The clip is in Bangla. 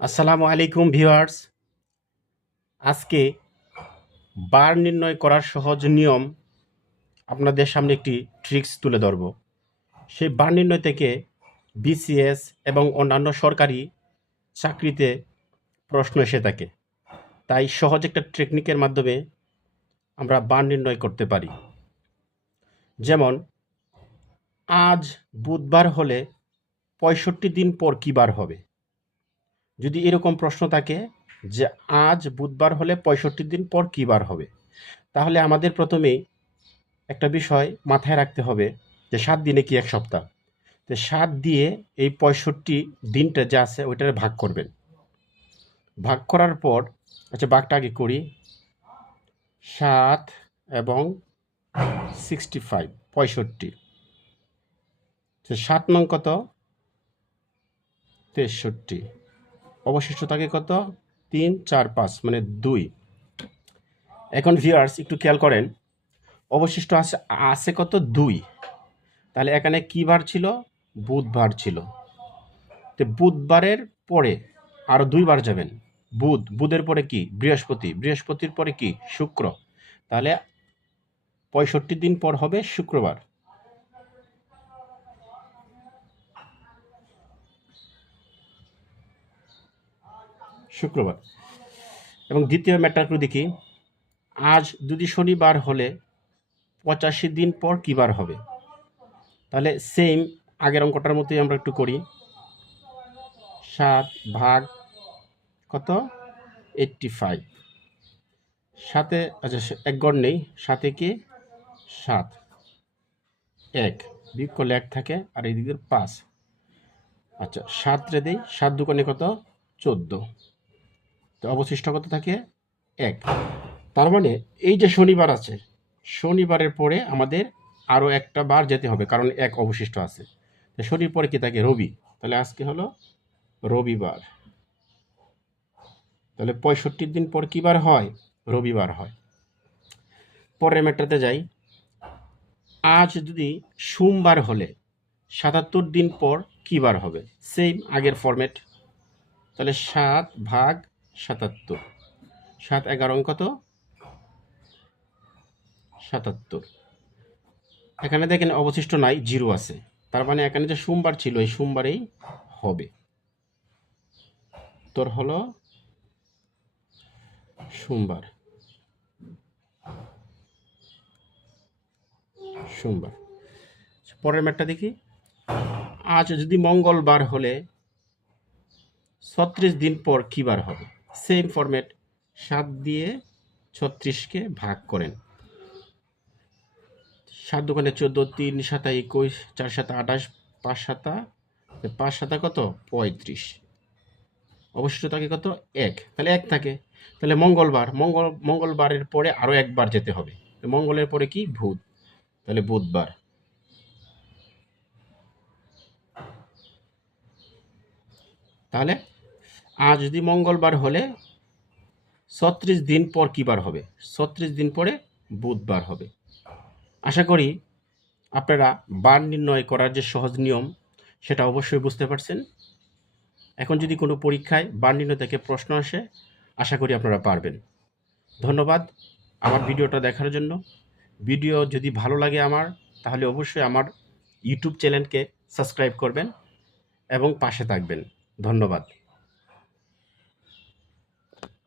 আসসালামু আলাইকুম ভিউয়ার্স। আজকে বার নির্ণয় করার সহজ নিয়ম আপনাদের সামনে একটি ট্রিক্স তুলে ধরব। সেই বার নির্ণয় থেকে বিসিএস এবং অন্যান্য সরকারি চাকরিতে প্রশ্ন এসে থাকে। তাই সহজ একটা টেকনিকের মাধ্যমে আমরা বার নির্ণয় করতে পারি। যেমন আজ বুধবার হলে ৬৫ দিন পর কী বার হবে? যদি এরকম প্রশ্ন থাকে যে আজ বুধবার হলে ৬৫ দিন পর কী বার হবে, তাহলে আমাদের প্রথমেই একটা বিষয় মাথায় রাখতে হবে যে ৭ দিনে কি ১ সপ্তাহ। তো ৭ দিয়ে এই ৬৫ দিনটা যা আছে ওইটারে ভাগ করবেন। ভাগ করার পর ভাগটা আগে করি। ৭ এবং 65 ৬৫। ৭ নং কত? ৬৩। অবশিষ্ট থাকে কত? ৩, ৪, ৫ মানে ২। এখন ভিউয়ার্স একটু খেয়াল করেন, অবশিষ্ট আছে কত? ২। তাহলে এখানে কী বার ছিল? বুধবার ছিল। তো বুধবারের পরে আরও ২ বার যাবেন। বুধের পরে কি? বৃহস্পতির পরে কি? শুক্র। তাহলে ৬৫ দিন পর হবে শুক্রবার। এবং দ্বিতীয় ম্যাটারগুলো দেখি। আজ যদি শনিবার হলে ৮৫ দিন পর কী বার হবে? তাহলে সেম আগের অঙ্কটার মতোই আমরা একটু করি। ৭ ভাগ কত? 85। সাথে এক গড় নেই, সাথে কি? ৭। ১ বিয়োগ করলে ১ থাকে, আর এই দিকের ৫। ৭ রে দেই, ৭ দুগুণে কত? ১৪। তো অবশিষ্ট কত থাকে? ১। তার মানে এই যে শনিবার আছে, শনিবারের পরে আমাদের আরও একটা বার যেতে হবে, কারণ ১ অবশিষ্ট আছে। তো শনির পরে কি থাকে? রবি। তাহলে আজকে হলো রবিবার। তাহলে ৬৫ দিন পর কী বার হয়? রবিবার হয়। পরের ম্যাটারতে যাই। আজ যদি সোমবার হলে ৭৭ দিন পর কী বার হবে? সেম আগের ফরম্যাট। তাহলে ৭ ভাগ ৭৭। ৭ 11 কত? ৭৭। এখানে দেখেন অবশিষ্ট নাই, 0 আছে। তার মানে এখানে যে সোমবার ছিল এই সোমবারেই হবে। তোর হলো সোমবার। পরের ম্যাটটা দেখি। আজ যদি মঙ্গলবার হলে ৩৬ দিন পর কী বার হবে? Same format. ৭ দিয়ে ৩৬কে ভাগ করেন। ৭ দুগুণে ১৪, ৩ সাতা ২১, ৪ সাতা ২৮, ৫ সাতা কত? ৩৫। অবশিষ্ট থাকে কত? ১। তাহলে ১ থাকে। তাহলে মঙ্গলবারের পরে আরও একবার যেতে হবে। মঙ্গলের পরে কি? বুধ। তাহলে বুধবার। তাহলে আজ যদি মঙ্গলবার হলে ৩৬ দিন পর কী বার হবে? ৩৬ দিন পরে বুধবার হবে। আশা করি আপনারা বার নির্ণয় করার যে সহজ নিয়ম সেটা অবশ্যই বুঝতে পারছেন। এখন যদি কোনো পরীক্ষায় বার নির্ণয় থেকে প্রশ্ন আসে, আশা করি আপনারা পারবেন। ধন্যবাদ আমার ভিডিওটা দেখার জন্য। ভিডিও যদি ভালো লাগে আমার, তাহলে অবশ্যই আমার ইউটিউব চ্যানেলকে সাবস্ক্রাইব করবেন এবং পাশে থাকবেন। ধন্যবাদ।